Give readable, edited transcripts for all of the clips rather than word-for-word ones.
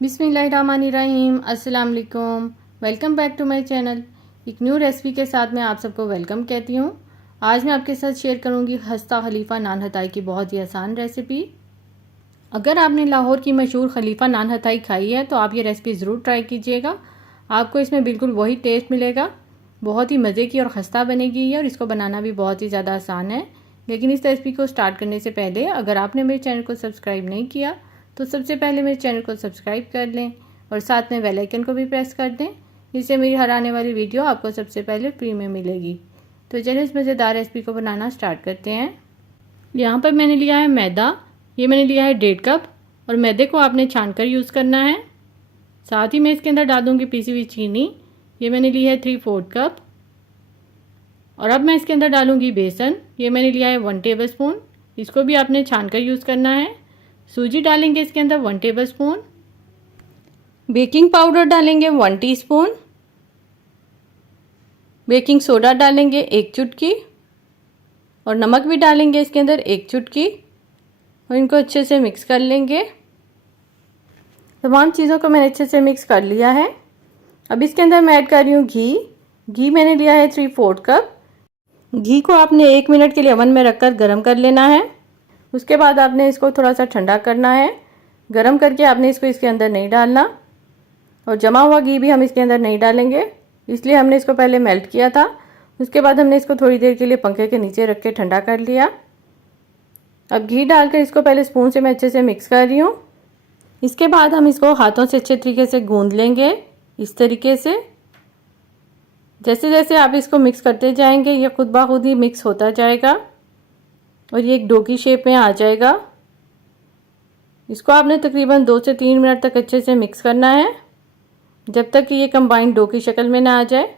बिस्मिल्लाहिर्रहमानिर्रहीम। अस्सलाम वालेकुम। Welcome back to my channel. एक न्यू रेसिपी के साथ मैं आप सबको वेलकम कहती हूँ। आज मैं आपके साथ शेयर करूँगी खस्ता खलीफा नान हताई की बहुत ही आसान रेसिपी। अगर आपने लाहौर की मशहूर खलीफा नान हताई खाई है तो आप ये रेसिपी ज़रूर ट्राई कीजिएगा। आपको इसमें बिल्कुल वही टेस्ट मिलेगा। बहुत ही मज़े की और खस्ता बनेगी ये, और इसको बनाना भी बहुत ही ज़्यादा आसान है। लेकिन इस रेसिपी को स्टार्ट करने से पहले अगर आपने मेरे चैनल को सब्सक्राइब नहीं किया तो सबसे पहले मेरे चैनल को सब्सक्राइब कर लें और साथ में बेल आइकन को भी प्रेस कर दें। इससे मेरी हर आने वाली वीडियो आपको सबसे पहले फ्री में मिलेगी। तो चलिए इस मज़ेदार रेसिपी को बनाना स्टार्ट करते हैं। यहाँ पर मैंने लिया है मैदा। ये मैंने लिया है 1.5 कप, और मैदे को आपने छान कर यूज़ करना है। साथ ही मैं इसके अंदर डाल दूँगी पीसी हुई चीनी। ये मैंने ली है 3/4 कप। और अब मैं इसके अंदर डालूँगी बेसन। ये मैंने लिया है 1 टेबल स्पून। इसको भी आपने छान कर यूज़ करना है। सूजी डालेंगे इसके अंदर 1 टेबल स्पून। बेकिंग पाउडर डालेंगे 1 टीस्पून। बेकिंग सोडा डालेंगे 1 चुटकी, और नमक भी डालेंगे इसके अंदर 1 चुटकी, और इनको अच्छे से मिक्स कर लेंगे। तमाम चीज़ों को मैंने अच्छे से मिक्स कर लिया है। अब इसके अंदर मैं ऐड कर रही हूँ घी। घी मैंने लिया है 3/4 कप। घी को आपने 1 मिनट के लिए ओवन में रखकर गर्म कर लेना है। उसके बाद आपने इसको थोड़ा सा ठंडा करना है। गरम करके आपने इसको इसके अंदर नहीं डालना, और जमा हुआ घी भी हम इसके अंदर नहीं डालेंगे, इसलिए हमने इसको पहले मेल्ट किया था। उसके बाद हमने इसको थोड़ी देर के लिए पंखे के नीचे रख के ठंडा कर लिया। अब घी डालकर इसको पहले स्पून से मैं अच्छे से मिक्स कर रही हूँ। इसके बाद हम इसको हाथों से अच्छे तरीके से गूंद लेंगे, इस तरीके से। जैसे जैसे आप इसको मिक्स करते जाएंगे ये खुद ब खुद ही मिक्स होता जाएगा और ये एक डो की शेप में आ जाएगा। इसको आपने तकरीबन 2 से 3 मिनट तक अच्छे से मिक्स करना है, जब तक कि ये कंबाइंड डो की शक्ल में ना आ जाए।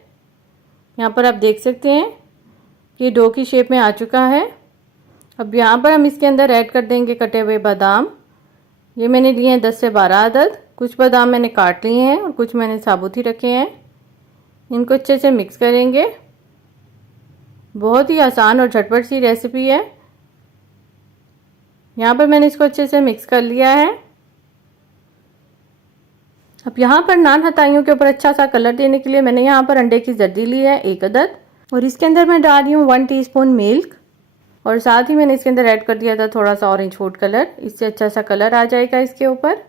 यहाँ पर आप देख सकते हैं कि डो की शेप में आ चुका है। अब यहाँ पर हम इसके अंदर ऐड कर देंगे कटे हुए बादाम। ये मैंने लिए हैं 10 से 12 अदद। कुछ बादाम मैंने काट लिए हैं और कुछ मैंने साबुत ही रखे हैं। इनको अच्छे से मिक्स करेंगे। बहुत ही आसान और झटपट सी रेसिपी है। यहाँ पर मैंने इसको अच्छे से मिक्स कर लिया है। अब यहाँ पर नान हताइयों के ऊपर अच्छा सा कलर देने के लिए मैंने यहाँ पर अंडे की जर्दी ली है 1 अदद, और इसके अंदर मैं डाल रही हूँ 1 टीस्पून मिल्क, और साथ ही मैंने इसके अंदर ऐड कर दिया था थोड़ा सा ऑरेंज फूड कलर। इससे अच्छा सा कलर आ जाएगा इसके ऊपर।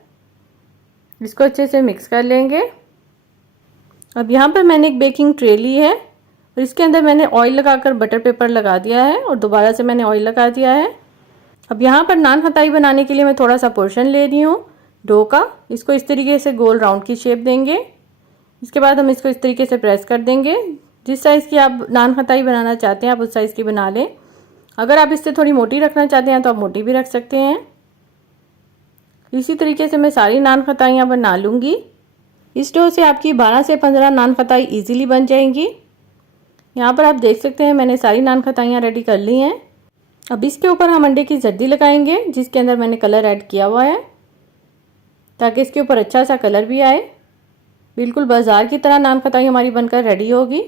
इसको अच्छे से मिक्स कर लेंगे। अब यहाँ पर मैंने एक बेकिंग ट्रे ली है, और इसके अंदर मैंने ऑयल लगाकर बटर पेपर लगा दिया है, और दोबारा से मैंने ऑयल लगा दिया है। अब यहाँ पर नान हताई बनाने के लिए मैं थोड़ा सा पोर्शन ले रही हूँ डो का। इसको इस तरीके से गोल राउंड की शेप देंगे। इसके बाद हम इसको इस तरीके से प्रेस कर देंगे। जिस साइज़ की आप नान हताई बनाना चाहते हैं आप उस साइज़ की बना लें। अगर आप इससे थोड़ी मोटी रखना चाहते हैं तो आप मोटी भी रख सकते हैं। इसी तरीके से मैं सारी नान हताइयाँ बना लूँगी। इस डो से आपकी 12 से 15 नान खताई ईजिली बन जाएंगी। यहाँ पर आप देख सकते हैं मैंने सारी नान खताइयाँ रेडी कर ली हैं। अब इसके ऊपर हम अंडे की जर्दी लगाएंगे, जिसके अंदर मैंने कलर ऐड किया हुआ है, ताकि इसके ऊपर अच्छा सा कलर भी आए। बिल्कुल बाजार की तरह नान खताई हमारी बनकर रेडी होगी।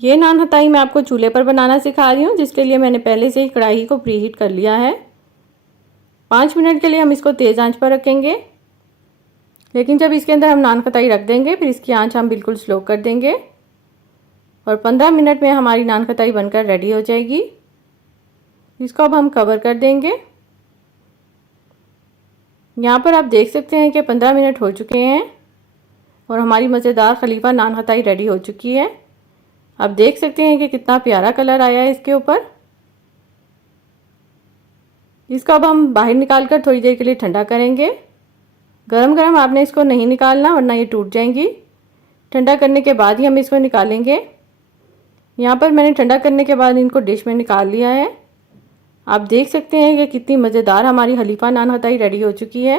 ये नान खताई मैं आपको चूल्हे पर बनाना सिखा रही हूँ, जिसके लिए मैंने पहले से ही कढ़ाई को प्रीहीट कर लिया है। 5 मिनट के लिए हम इसको तेज़ आंच पर रखेंगे, लेकिन जब इसके अंदर हम नान खताई रख देंगे फिर इसकी आंच हम बिल्कुल स्लो कर देंगे, और 15 मिनट में हमारी नान खताई बनकर रेडी हो जाएगी। इसको अब हम कवर कर देंगे। यहाँ पर आप देख सकते हैं कि 15 मिनट हो चुके हैं और हमारी मज़ेदार खलीफा नान खताई रेडी हो चुकी है। आप देख सकते हैं कि कितना प्यारा कलर आया है इसके ऊपर। इसको अब हम बाहर निकाल कर थोड़ी देर के लिए ठंडा करेंगे। गरम गरम आपने इसको नहीं निकालना, वरना ये टूट जाएंगी। ठंडा करने के बाद ही हम इसको निकालेंगे। यहाँ पर मैंने ठंडा करने के बाद इनको डिश में निकाल लिया है। आप देख सकते हैं कि कितनी मज़ेदार हमारी खलीफा नान हताई रेडी हो चुकी है,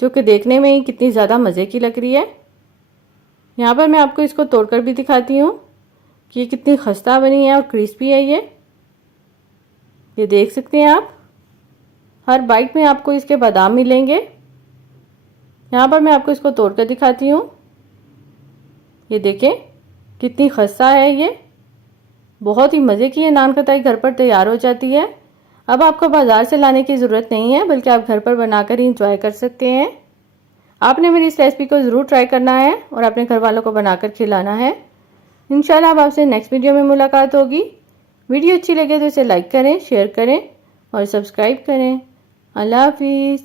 जो कि देखने में ही कितनी ज़्यादा मज़े की लग रही है। यहाँ पर मैं आपको इसको तोड़कर भी दिखाती हूँ कि ये कितनी खस्ता बनी है और क्रिस्पी है ये देख सकते हैं आप। हर बाइट में आपको इसके बादाम मिलेंगे। यहाँ पर मैं आपको इसको तोड़कर दिखाती हूँ। ये देखें कितनी खस्ता है ये। बहुत ही मज़े की ये नान खताई घर पर तैयार हो जाती है। अब आपको बाज़ार से लाने की ज़रूरत नहीं है, बल्कि आप घर पर बनाकर ही इंजॉय कर सकते हैं। आपने मेरी इस रेसिपी को ज़रूर ट्राई करना है और अपने घर वालों को बनाकर खिलाना है। इंशाल्लाह अब आपसे नेक्स्ट वीडियो में मुलाकात होगी। वीडियो अच्छी लगे तो इसे लाइक करें, शेयर करें और सब्सक्राइब करें। अल्लाह हाफिज़।